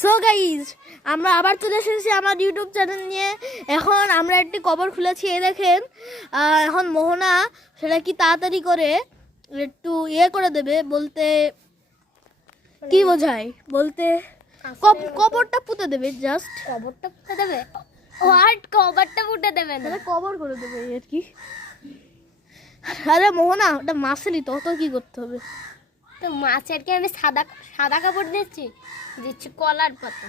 So guys আমরা আবার চলে এসেছি আমার ইউটিউব চ্যানেল নিয়ে। এখন আমরা একটি কবর খুলেছি, এই দেখেন। এখন মোহনা সেটা কি তাড়াতাড়ি করে একটু করে দেবে, বলতে কি বোঝায়, বলতে কবরটা পুঁতে দেবে, জাস্ট কবরটা পুঁতে দেবে। হোয়াট, কবরটা পুঁতে দেবে না, কবর করে দেবে আর কি। আরে মোহনা, ওটা মাছেরই তো, অত কি করতে হবে? তো মাছের কি আমি সাদা সাদা কাপড় দিচ্ছি কলার পাতা।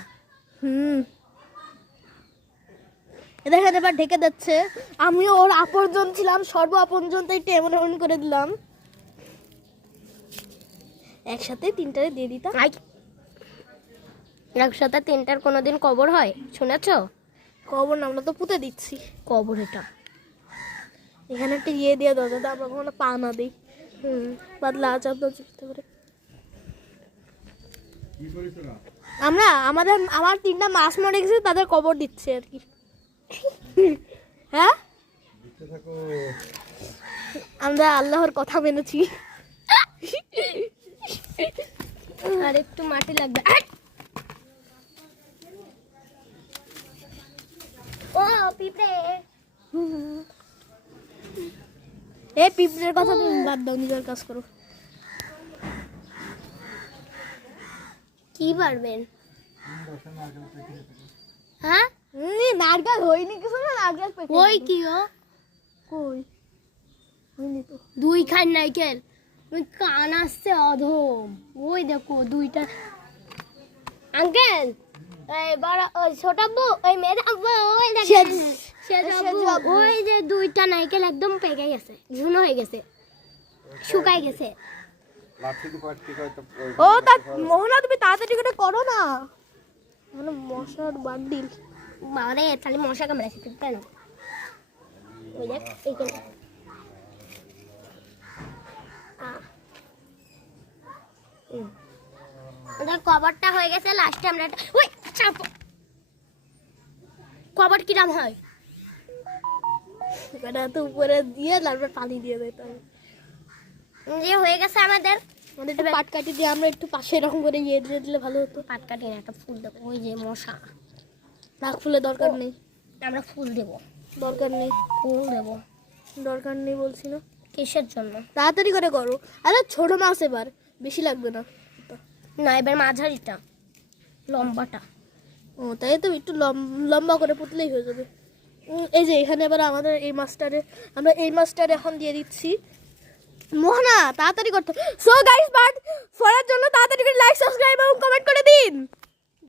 দেখেন এবার ঢেকে দিচ্ছে। আমিও ওর আপনজন ছিলাম, সর্ব আপনজন, তাই এমন এমন করে দিলাম। একসাথে তিনটারে দিয়ে দিতাম। একসাথে তিনটার কোনোদিন কবর হয় শুনেছো? কবর না, আমরা তো পুঁতে দিচ্ছি কবর এটা। এখানে একটা দিয়ে দাও যাতে আমরা কখনো পা না দিই। বাদলা আচার দিতে পারে। আমরা আমার তিনটা মাছ মরে গেছে, তাদের কবর দিচ্ছে আর কি। হ্যাঁ, আমরা আল্লাহর কথা মেনেছি। আর একটু মাটি লাগবে। ও পিঁপড়ে, এই পিঁপড়ের কথা তুমি বাদ দাও, নিজের কাজ করো। কি পারবেন? হ্যাঁ, নারকেল হয়নি কিছু না, নারকেল ওই কি ও কই হয়নি তো। দুই খান নারকেল, ওই কান আসছে অধম। ওই দেখো দুইটা। আঙ্কেল, এই বড় ওই ছোট আব্বু, ওই মেয়ের আব্বু, ওই দেখেন ওই যে দুইটা নারকেল একদম পেকে গেছে, ঝুনো হয়ে গেছে, শুকাই গেছে। ও তা মোহনা, তুমি তাড়াতাড়ি করে করো না, মানে মশার বান্ডিল। বাবারে, তাহলে মশা কামড়াচ্ছে কেন? ওই দেখ এইখানে। ওদের কভারটা হয়ে গেছে, লাস্টে আমরা একটা ওই চাপো। কভার কিরাম হয়? এটা তো উপরে দিয়ে তারপর পানি দিয়ে দিতে হবে। যে হয়ে গেছে আমাদের। আমাদের একটু পাট কাটি দিয়ে আমরা একটু পাশে এরকম করে দিয়ে দিলে ভালো হতো। পাট কাটি না, একটা ফুল দেবো। ওই যে মশা, নাক ফুলের দরকার নেই। আমরা ফুল দেবো। দরকার নেই, ফুল দেবো। দরকার নেই বলছি না। কিসের জন্য? তাড়াতাড়ি করে করো। আরে ছোট মাছ, এবার বেশি লাগবে না। না, এবার মাঝারিটা, লম্বাটা। ও তাই তো, একটু লম্বা করে পুতলেই হয়ে যাবে। এই যে এখানে এবার আমাদের আমরা এই মাছটারে এখন দিয়ে দিচ্ছি। মোহনা তাড়াতাড়ি করতে। সো গাইস, বাট ফরার জন্য তাড়াতাড়ি করে লাইক, সাবস্ক্রাইব এবং কমেন্ট করে দিন।